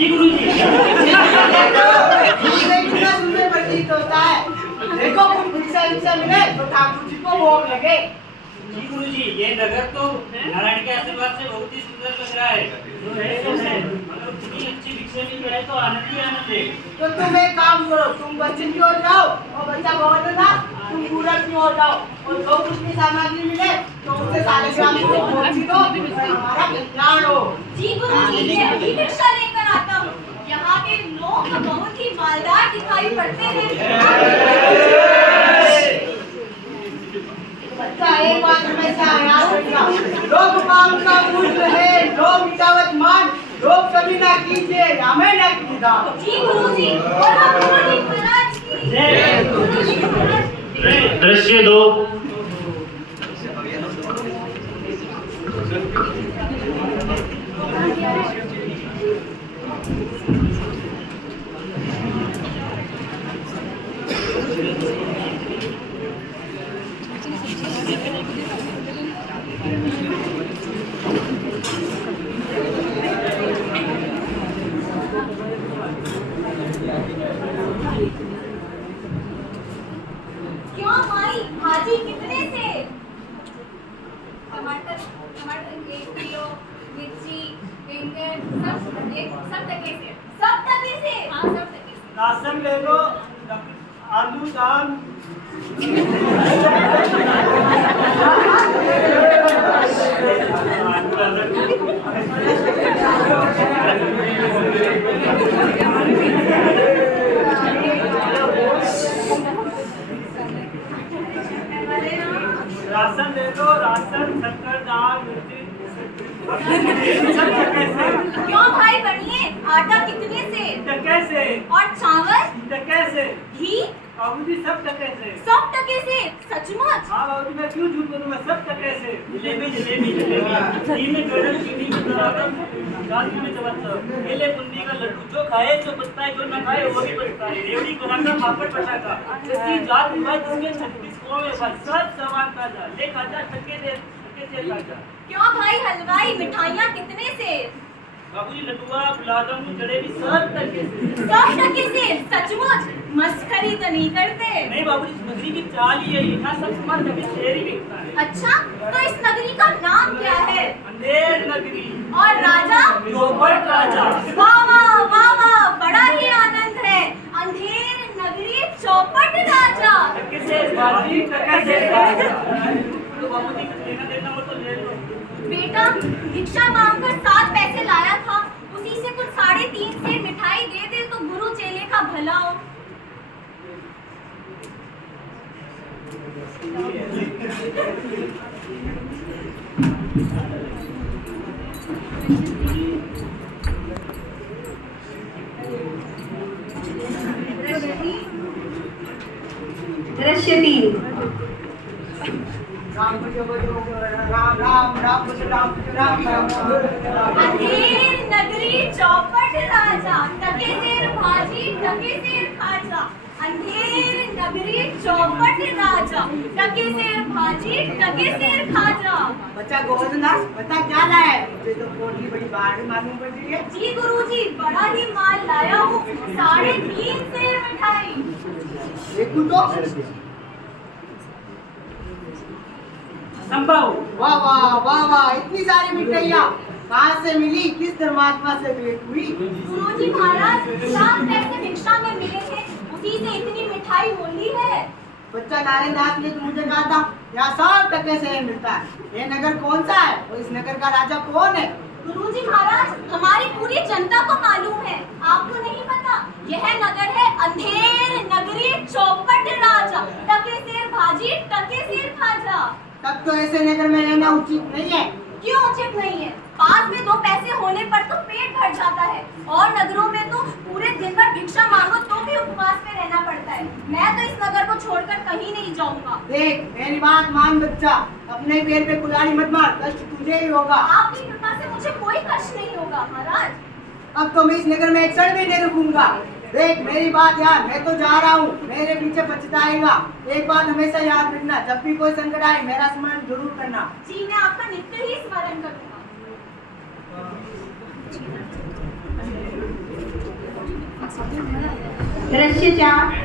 जी गुरुजी। कितना सुंदर प्रतीत होता है। देखो कुछ भिक्षा मिले तो ठाकुर जी को भोग लगे। जी गुरुजी, ये नगर तो नारायण के आशीर्वाद से बहुत ही सुंदर लग रहा है। जो है मगर इतनी अच्छी भिक्षा मिल जाए तो आनंद ही आनंद है। तो तुम एक काम करो, तुम बच्चन की ओर जाओ और बच्चा गोवर्धन तुम पूरब की ओर जाओ और जो कुछ भी सामग्री मिले तो उससे सारे ग्राम को पहुंची दो, हमारा कल्याण हो। जी गुरुजी, मैं अभी भिक्षा लेकर आता हूँ। यहाँ के लोग बहुत ही मालदार दिखाई पड़ते हैं। बच्चा एक बात हमेशा याद रखना, लोग काम का मूल्य है, लोग मिटावत मान, लोग कभी ना कीजिए, हमें ना कीजिए। जी गुरुजी, और हम गुरुजी महाराज की जय। गुरुजी महाराज दृश्य 2। क्यों माई, भाजी कितने से? टमाटर 1 किलो, मिर्ची, बैंगन सब टके से। सब टके से? हाँ, सब टके से। राशन ले लो, आलू दाल। राशन ले लो, राशन, शक्कर, दाल, मिर्ची। क्यों भाई बनिए, आटा कितने से? टके से। और चावल? टके से। घी? बाबूजी सब टके से। सब टके से? सचमुच? हाँ बाबूजी, मैं क्यों झूठ बोलूंगा, सब टके से। जलेबी जलेबी जलेबी घी में गरम चीनी में दाल में चबच्चा केले बुंदी का लड्डू, जो खाए जो बचता है, जो ना खाए वो भी बचता है। रेवड़ी बनाकर पापड़ पटाखा जैसी जात विवाद जिसके 36 कौम है, सब सामान ताजा ले खाजा, टके से खाजा। क्यों भाई हलवाई, मिठाइयाँ कितने से? बाबूजी लड्डुआ, गुलाबजामुन, जलेबी सब टके से। सब टके से? सचमुच? मस्करी तो नहीं करते? नहीं बाबूजी, इस नगरी की चाल ही है, यहाँ सब सामान टके शेर ही बिकता है। अच्छा, तो इस नगरी का नाम क्या है? अंधेर नगरी। और राजा? चौपट राजा। वाह वाह वाह वाह, बड़ा ही आनंद है। अंधेर नगरी, चौपट राजा। टके से बाजी, टके से राजा। तो बाबूजी कुछ लेना देना हो तो ले लो। बेटा, भिक्षा मांगकर 7 पैसे लाया था, उसी से कुछ 3.5 से मिठाई दे दे तो गुरु चेले का भला हो। दृश्य 3। राम राम राम राम राम राम। अंधेर नगरी, चौपट राजा, टके सेर भाजी, टके सेर खाजा। अंधेर नगरी, चौपट राजा, टके सेर भाजी, टके सेर खाजा। बच्चा गोवर्धनदास, बता क्या लाया है? मुझे तो कोठी बड़ी बाहर मालूम पड़ रही है। जी गुरुजी, बड़ा ही माल लाया हूँ, 3.5 सेर मिठाई। देखूं तो संभव। वाह वाह वाह वाह, इतनी सारी मिठाइयाँ कहाँ से मिली, किस धर्मात्मा से भेंट हुई? गुरुजी महाराज, 7 पैसे भिक्षा में मिले थे, उसी से इतनी मिठाई मोली है। बच्चा नारायण दास ने तो मुझे कहा था यहाँ 100 टके से मिलता है। ये नगर कौन सा है और इस नगर का राजा कौन है? गुरुजी महाराज, हमारी पूरी जनता को मालूम है, आपको नहीं पता? यह नगर है अंधेर नगरी, चौपट राजा, टके सेर भाजी, टके सेर खाजा। तब तो ऐसे नगर में रहना उचित नहीं है। क्यों उचित नहीं है? पास में 2 पैसे होने पर तो पेट भर जाता है, और नगरों में तो पूरे दिन भर भिक्षा मांगो तो भी उपवास में रहना पड़ता है। मैं तो इस नगर को छोड़कर कहीं नहीं जाऊंगा। देख मेरी बात मान बच्चा, अपने पैर पे कुल्हाड़ी मत मार, कष्ट तुझे ही होगा। आपकी कृपा से मुझे कोई कष्ट नहीं होगा महाराज। अब तो मैं इस नगर में एक क्षण भी नहीं रुकूंगा। देख मेरी बात यार, मैं तो जा रहा हूँ, मेरे पीछे पछताएगा। एक बात हमेशा याद रखना, जब भी कोई संकट आए मेरा स्मरण जरूर करना। जी, मैं आपका नित्य ही स्मरण करूंगा। दृश्य 4।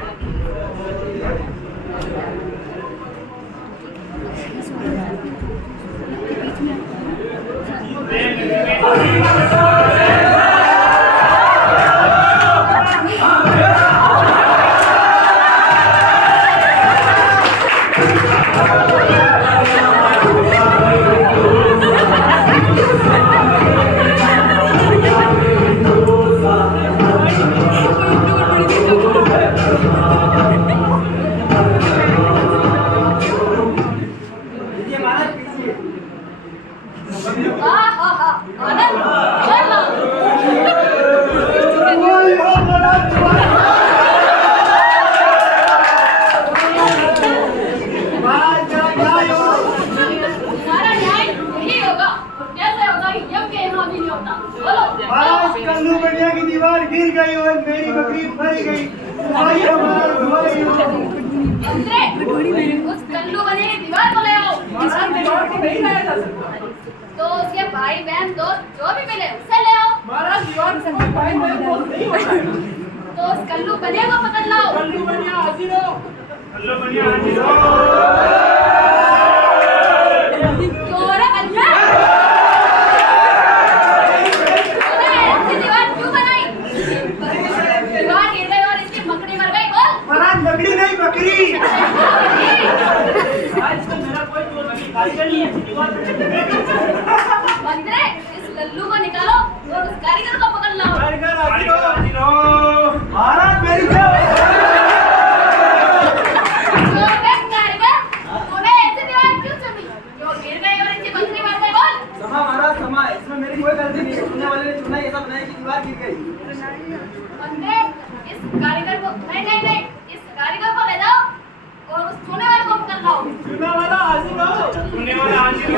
महाराज कल्लू बढ़िया की दीवार गिर गई और मेरी बकरी मर गई। भाई हमारा धुआई हो। उस कल्लू बने की दीवार को ले आओ। दीवार को नहीं लाया जा सकता। तो उसके भाई बहन दोस्त जो भी मिले उसे ले आओ। महाराज दीवार से कोई भाई बहन दोस्त नहीं होता है। तो उस कल्लू बने को पकड़ लाओ। कल्लू बढ़िया हाजिर हो। कल्लू बढ़िया हाजिर हो। क्यों रे बंजा? तूने ऐसी दीवार क्यों बनाई? दीवार गिर गई और इसकी मकड़ी मर गई। बोल। महाराज बकरी नहीं बकरी। आज तो मेरा कोई दोस्त नहीं, कारीगर नहीं है दीवार पे। बंदरे, इस लल्लू को निकालो और उस कारीगर को पकड़ लाओ। कारीगर हाजिर हो। महाराज मेरी क्या क्यों बे कारीगर? तूने ऐसी दीवार क्यों चुनी? जो गिर गई और इसकी मकड़ी मर गई। बोल। समा महाराज समा, इसमें मेरी कोई गलती नहीं है। सुनने वाले ने चुना ये सब बनाई की दीवार गिर गई। बंदरे, इस कारीगर को नहीं, इस कारीगर को ले जाओ और उस सोने वाले को पकड़ लाओ। सुनने वाला हाजिर हो। सुनने वाला हाजिर हो।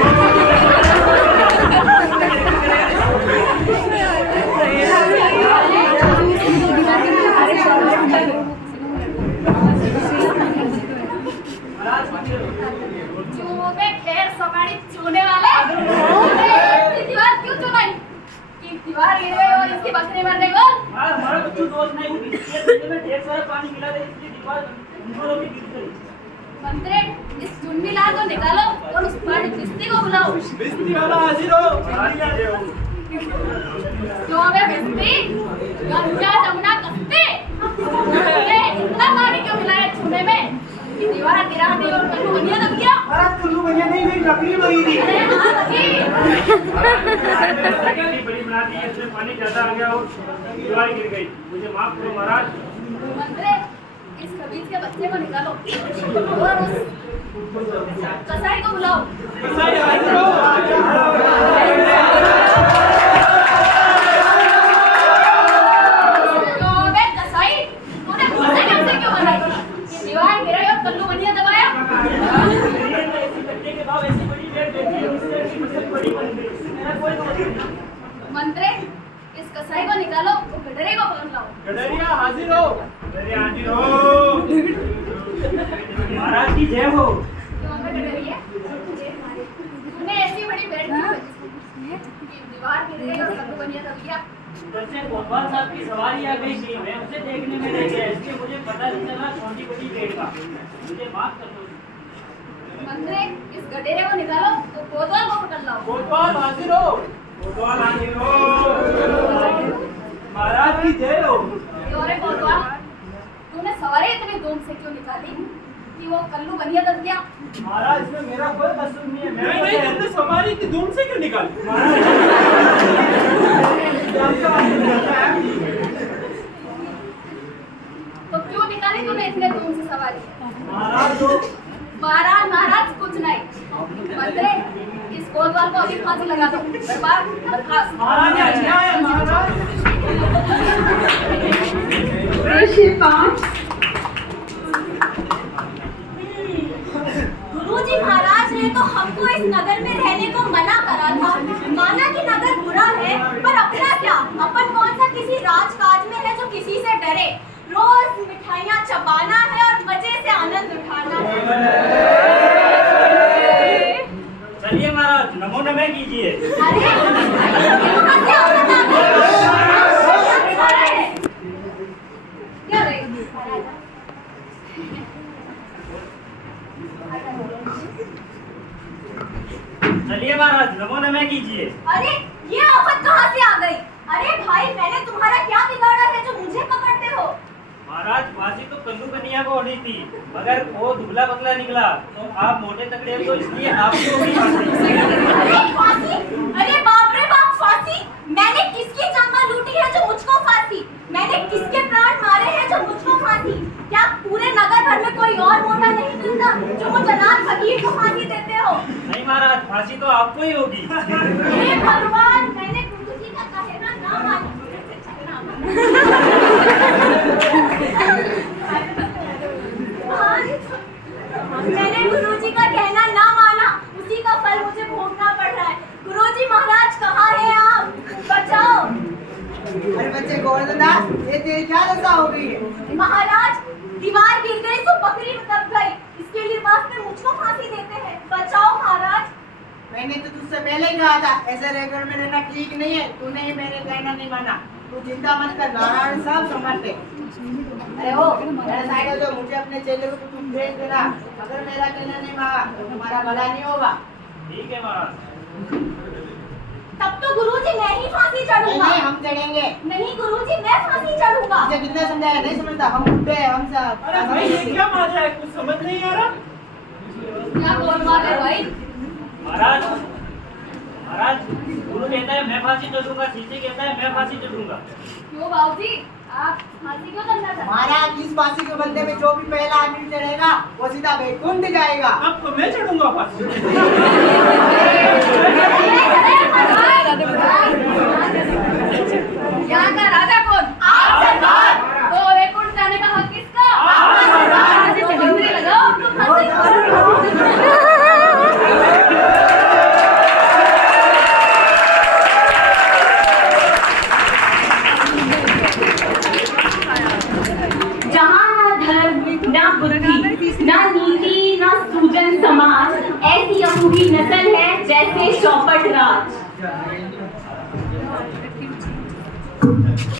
चूहे खैर सवारी चूने वाले। तूने ऐसी दीवार क्यों चुनाई? कि दीवार गिर गई और इसकी बकरी मर गई। बोल। हमारा कुछ दोस्त नहीं, वो इसके बदले में ढेर सारा पानी मिला था, इसलिए दीवार दोनों की गिर गई। मंत्रे, इस चुन्नी लाल को निकालो और उस पानी बिस्ती को बुलाओ। बिस्ती वाला हाजिर हो। क्यों बे बिस्ती? गंगा जमुना कस्ती। तूने इतना पानी क्यों मिलाया चूने में कि दीवार गिरा दी और कल्लू बनिया दब गया? महाराज कल्लू बढ़िया नहीं, मेरी बकरी मरी थी। अरे हाँ बकरी। इतनी बड़ी बना दी, इसमें पानी ज्यादा आ गया और दीवार गिर गई। मुझे माफ करो महाराज। मंत्रे, इस खबीज के बच्चे को निकालो और उस कसाई को बुलाओ। कसाई हाजिर हो। क्यों बे कसाई? तूने मुझसे कैसे क्यों बनाई? कि दीवार गिराई और कल्लू बनिया दबाया? ऐसी गड्ढे के भाव ऐसी बड़ी रेट देती है, उससे ऐसी फसल बड़ी बन गई। इससे मेरा कोई दोस्त नहीं। मंत्रे, इस कसाई को निकालो और गडरे को पकड़ लाओ। गडरिया हाजिर हो। गडरिया हाजिर हो। महाराज की जय हो। क्यों बे गडरिया? तूने ऐसी बड़ी बेड़ क्यों बची? कि दीवार गिर गई और कल्लू बनिया दब गया? कल से गोपाल साहब की सवारी आ गई थी, मैं उसे देखने में रह गया, इसलिए मुझे पता नहीं चला छोटी बड़ी भेड़ का। मुझे माफ कर दो। मंत्रे, इस गडेरे को निकालो तो कोतवाल को पकड़ लाओ। कोतवाल हाजिर हो। कोतवाल हाजिर हो। महाराज की जय हो। क्यों रे कोतवाल? तूने सवारी इतनी धूम से क्यों निकाली कि वो कल्लू बनिया दब गया? महाराज इसमें मेरा कोई कसूर नहीं है। नहीं तुमने सवारी इतनी धूम से क्यों निकाली? तो क्यों निकाली तूने इतने धूम से सवारी? महाराज तो महाराज कुछ नहीं। मंत्रे, इस कोतवाल को अभी फांसी लगा दो। बर्खास्त। महाराज अच्छा है महाराज। दृश्य 5। गुरुजी महाराज ने तो हमको इस नगर में रहने को मना करा था। माना कि नगर बुरा है, पर अपना क्या? अपन कौन सा किसी राजकाज में है जो किसी से डरे? रोज मिठाइयाँ चबाना है और मजे से आनंद उठाना है। चलिए महाराज, नमो नमः कीजिए। अरे ये कहाँ से आफत आ गई? मियाँ को होनी थी, मगर वो दुबला पतला निकला, तो आप मोटे तगड़े हो, तो इसलिए आपको होगी फांसी। अरे फांसी? अरे बाप रे बाप, फांसी? मैंने किसकी जान लूटी है जो मुझको फांसी? मैंने किसके प्राण मारे हैं जो मुझको फांसी? क्या पूरे नगर भर में कोई और मोटा नहीं मिलता जो मुझ अनाथ फकीर को फांसी देते हो? नहीं महाराज, फांसी तो आपको ही होगी। हे भगवान, मैंने गुरु जी का कहना ना माना। मैंने गुरुजी का कहना ना माना, उसी का फल मुझे भोगना पड़ रहा है। गुरुजी महाराज कहाँ हैं आप? बचाओ। अरे बच्चे गोवर्धन दास, ये तेरी क्या दशा हो गई है? महाराज, दीवार गिर गई तो बकरी दब गई, इसके लिए वास्ते मुझको फांसी देते हैं। बचाओ महाराज। मैंने तो तुझसे पहले ही कहा था ऐसे रेगड़ में रहना ठीक नहीं है। तूने ही मेरे कहना नहीं माना। तू चिंता मत कर, नारायण सब संभालते। अरे हो मेरा साइड हो जाओ, मुझे अपने चेले को तुम भेज देना। अगर मेरा कहना नहीं माना तो तुम्हारा भला नहीं होगा। ठीक है महाराज। तब तो गुरुजी मैं ही फांसी नहीं चढ़ूंगा। नहीं, हम चढ़ेंगे। नहीं गुरुजी, मैं फांसी चढ़ूंगा। मुझे कितना समझाया, नहीं समझता? हम बुड्ढे हैं, हम सब। अरे भाई ये क्या मजा है, कुछ समझ नहीं आ रहा। क्या बोल रहा है भाई? महाराज, महाराज, गुरु कहता है मैं फांसी चढ़ूंगा, शीशे कहता है मैं फांसी चढ़ूंगा। क्यों बाबूजी, आप फांसी क्यों चढ़ना चाहते हैं? महाराज, इस फांसी के बदले में जो भी पहला आदमी चढ़ेगा वो सीधा बैकुंठ जाएगा। अब तो मैं चढ़ूंगा फांसी। यहाँ का राजा कौन? आप सरकार। तो वैकुंठ जाने का हक किसका? आपका सरकार। तो बंदी लगाओ, तो फांसी करो। जहाँ ना धर्म, ना बुद्धि, ना नीति, ना सूजन समाज, ऐसी अपूरी नस्ल है जैसे चौपट राज।